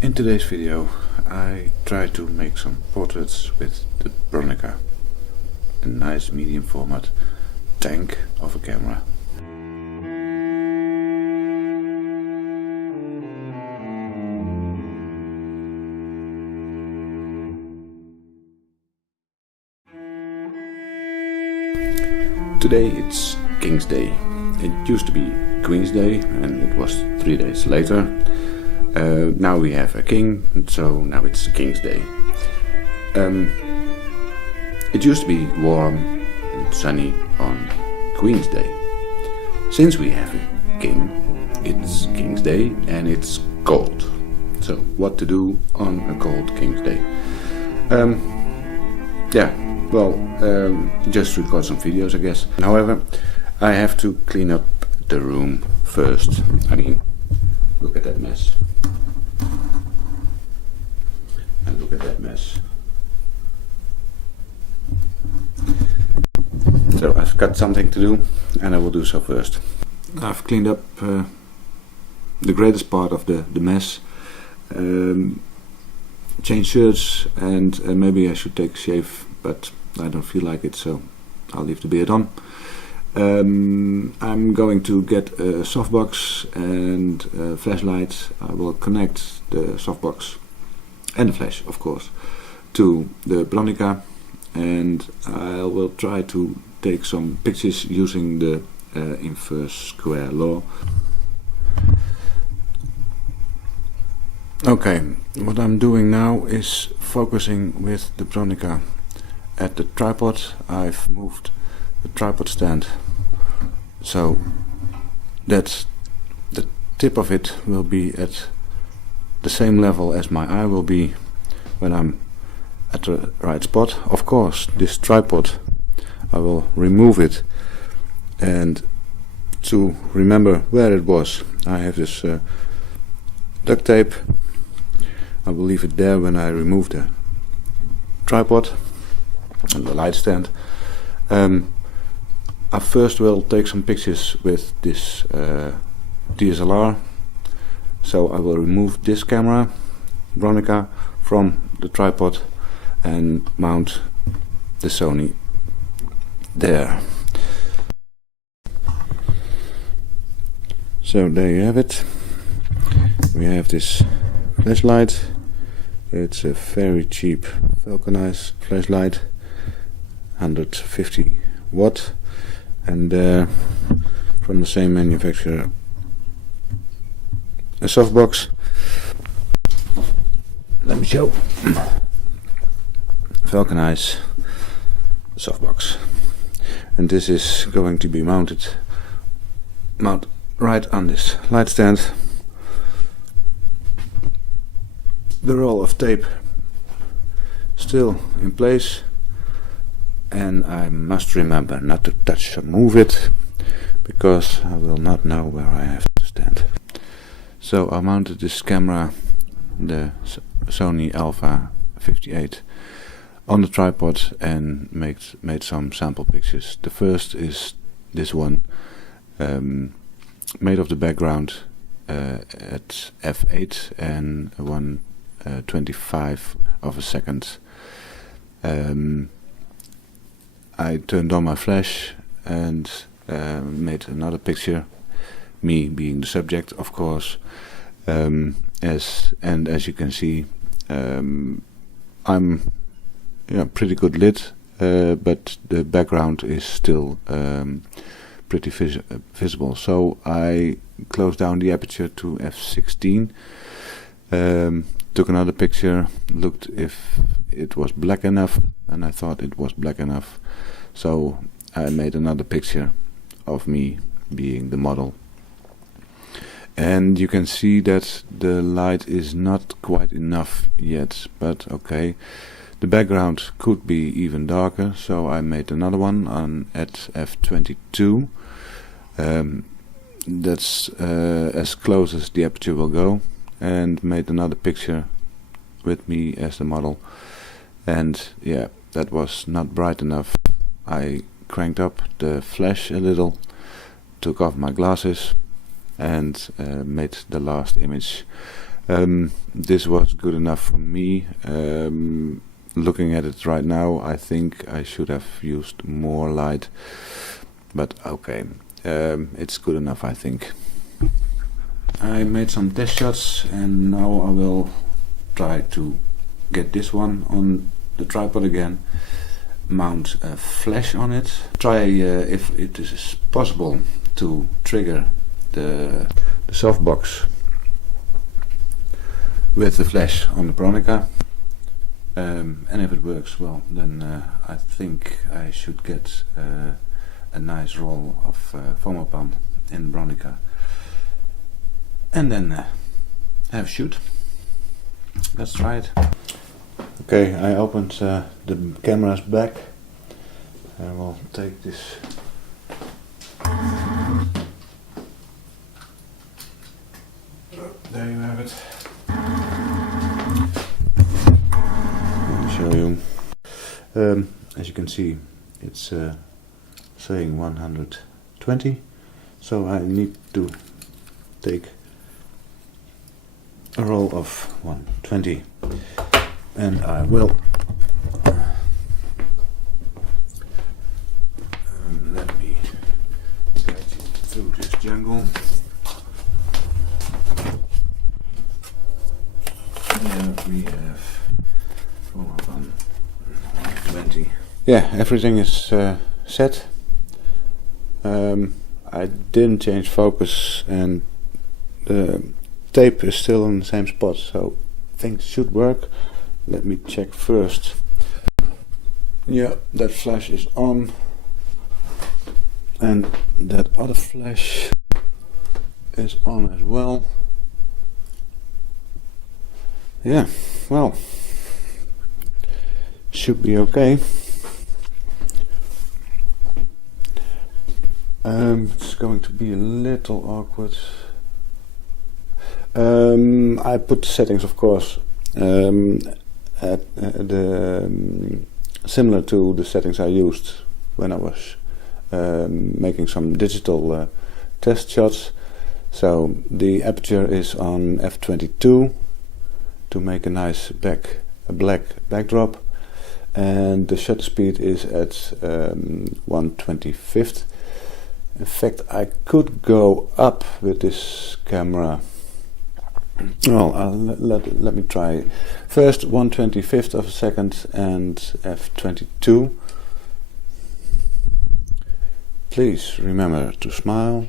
In today's video I try to make some portraits with the Bronica, a nice medium format tank of a camera. Today it's King's Day. It used to be Queen's Day and it was 3 days later. Now we have a king, so now it's King's Day. It used to be warm and sunny on Queen's Day. Since we have a king, it's King's Day and it's cold. So what to do on a cold King's Day? Just record some videos, I guess. However, I have to clean up the room first. I mean, look at that mess. And look at that mess. So I've got something to do and I will do so first. I've cleaned up the greatest part of the mess. Changed shirts and maybe I should take a shave, but I don't feel like it, so I'll leave the beard on. I'm going to get a softbox and a flashlight. I will connect the softbox and the flash, of course, to the Bronica, and I will try to take some pictures using the inverse square law. Okay, what I'm doing now is focusing with the Bronica at the tripod. I've moved the tripod stand so that the tip of it will be at the same level as my eye will be when I'm at the right spot. Of course, this tripod, I will remove it, and to remember where it was, I have this duct tape. I will leave it there when I remove the tripod and the light stand. I first will take some pictures with this DSLR, so I will remove this camera, Bronica, from the tripod and mount the Sony there. So there you have it. We have this flashlight. It's a very cheap vulcanized flashlight, 150 watt, and from the same manufacturer a softbox. Let me show. Vulcanized softbox, and this is going to be mounted right on this light stand. The roll of tape still in place, and I must remember not to touch or move it, because I will not know where I have to stand. So I mounted this camera, the Sony Alpha 58, on the tripod and made some sample pictures. The first is this one, made of the background at f8 and 1/25 of a second. I turned on my flash and made another picture, me being the subject, of course. As you can see, I'm pretty good lit, but the background is still pretty visible. So I closed down the aperture to f16. Took another picture, looked if it was black enough, and I thought it was black enough, so I made another picture of me being the model. And you can see that the light is not quite enough yet, but okay. The background could be even darker, so I made another one at f22. That's as close as the aperture will go, and made another picture with me as the model. And yeah, that was not bright enough. I cranked up the flash a little, took off my glasses, and made the last image This was good enough for me. Looking at it right now, I think I should have used more light, but okay, it's good enough, I think. I made some test shots, and now I will try to get this one on the tripod again, mount a flash on it, try if it is possible to trigger the softbox with the flash on the Bronica, and if it works well, then I think I should get a nice roll of fomapan in Bronica, and then have a shoot. Let's try it. Okay, I opened the camera's back. I will take this. There you have it. Let me show you. As you can see, it's saying 120, so I need to take a roll of 120, and I will. Let me guide you through this jungle. Here we have 120. Yeah, everything is set. I didn't change focus, and the tape is still in the same spot, so things should work. Let me check first. Yeah, that flash is on, and that other flash is on as well. Yeah, well, should be okay. It's going to be a little awkward. I put the settings, of course, at similar to the settings I used when I was making some digital test shots. So the aperture is on f22 to make a nice black backdrop, and the shutter speed is at 1/25. In fact, I could go up with this camera. Well, let me try. First 1/25 of a second and f22. Please remember to smile.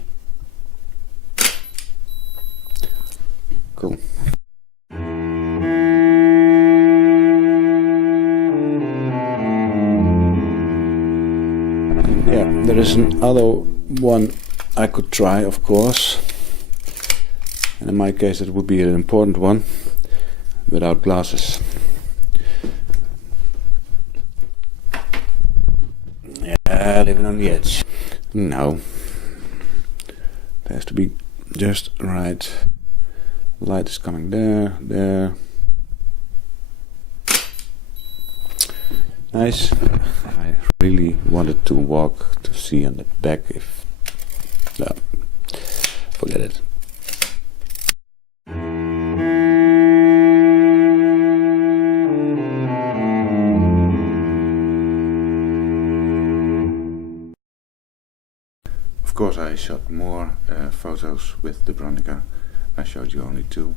Cool. Yeah, there is another one I could try, of course, and in my case it would be an important one without glasses. Yeah, living on the edge. No, it has to be just right. Light is coming there. Nice. I really wanted to walk to see on the back if... no, forget it. Of course I shot more photos with the Bronica. I showed you only 2,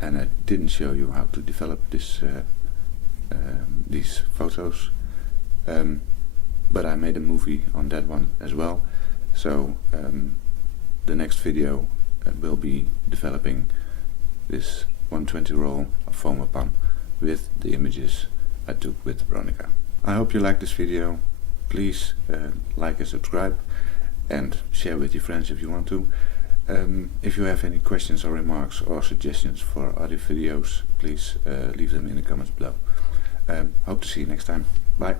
and I didn't show you how to develop this these photos, but I made a movie on that one as well, so the next video will be developing this 120 roll of fomapan with the images I took with Bronica. I hope you like this video. Please like and subscribe, and share with your friends if you want to. If you have any questions or remarks or suggestions for other videos, please leave them in the comments below. Hope to see you next time. Bye.